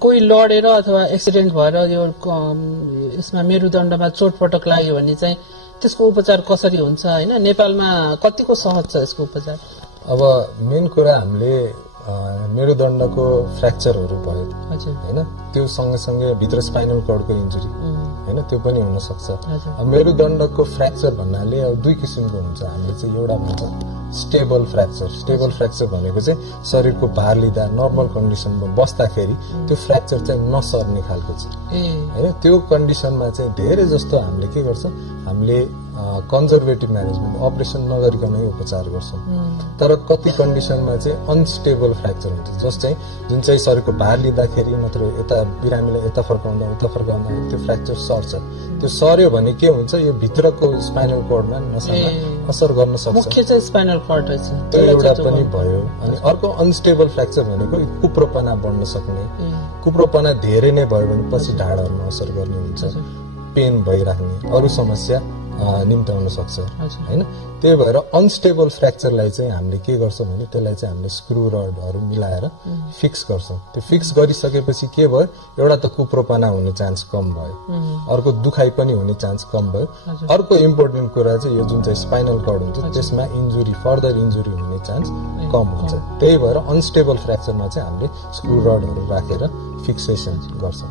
कोही लडेर अथवा एक्सिडेन्ट भएर यो यसमा मेरुदण्डमा चोटपटक लाग्यो भने चाहिँ त्यसको उपचार कसरी हुन्छ हैन? नेपालमा कतिको सहज छ यसको उपचार? अब मेन कुरा हामीले मेरुदण्डको फ्र्याक्चरहरू भयो हैन, त्यो सँगसँगै भित्र स्पाइनल कर्डको इन्जुरी हैन, त्यो पनि हुन सक्छ। मेरुदण्डको फ्र्याक्चर भन्नाले अब दुई किसिमको हुन्छ। हामीले चाहिँ एउटा भन्छ स्टेबल फ्र्याक्चर। स्टेबल फ्र्याक्चर भनेको चाहिँ शरीरको भार लिँदा नर्मल कन्डिसनमा बस्दाखेरि त्यो फ्र्याक्चर चाहिँ नसर्ने खालको छ हैन। त्यो कन्डिसनमा चाहिँ धेरै जस्तो हामीले के गर्छौं, हामीले कन्जर्भेटिभ म्यानेजमेन्ट, अपरेसन नगरिकनै उपचार गर्छौं। तर कति कन्डिसनमा चाहिँ अनस्टेबल फ्र्याक्चर हुन्छ, जुन चाहिँ शरीरको भार लिँदाखेरि मात्र यता बिरामीलाई यता फर्काउँदा त्यो फ्र्याक्चर सर्छ। त्यो सर्यो भने के हुन्छ, यो भित्रको स्पाइनल कर्डमा नसामा असर गर्न सक्छ। मुख्य चाहिँ स्पाइनल कर्ड रहेछ, त्यो एउटा पनि भयो। अनि अर्को अनस्टेबल फ्र्याक्चर भनेको कुप्रोपना बढ्न सक्ने। कुप्रोपना धेरै नै भयो भने पछि ढाडहरुमा असर गर्ने हुन्छ, पेन भइराख्ने, अरू समस्या निम्त्याउन सक्छ हैन। त्यही भएर अनस्टेबल फ्र्याक्चरलाई चाहिँ हामीले के गर्छौं भने त्यसलाई चाहिँ हामीले स्क्रु रडहरु मिलाएर फिक्स गर्छौं। त्यो फिक्स गरिसकेपछि के भयो, एउटा त कुप्रोपना हुने चान्स कम भयो, अर्को दुखाइ पनि हुने चान्स कम भयो। अर्को इम्पोर्टेन्ट कुरा चाहिँ यो जुन चाहिँ स्पाइनल कर्ड हुन्छ त्यसमा फर्दर इन्जुरी हुने चान्स कम हुन्छ। त्यही भएर अनस्टेबल फ्र्याक्चरमा चाहिँ हामीले स्क्रु रडहरु राखेर फिक्सेसन गर्छौं।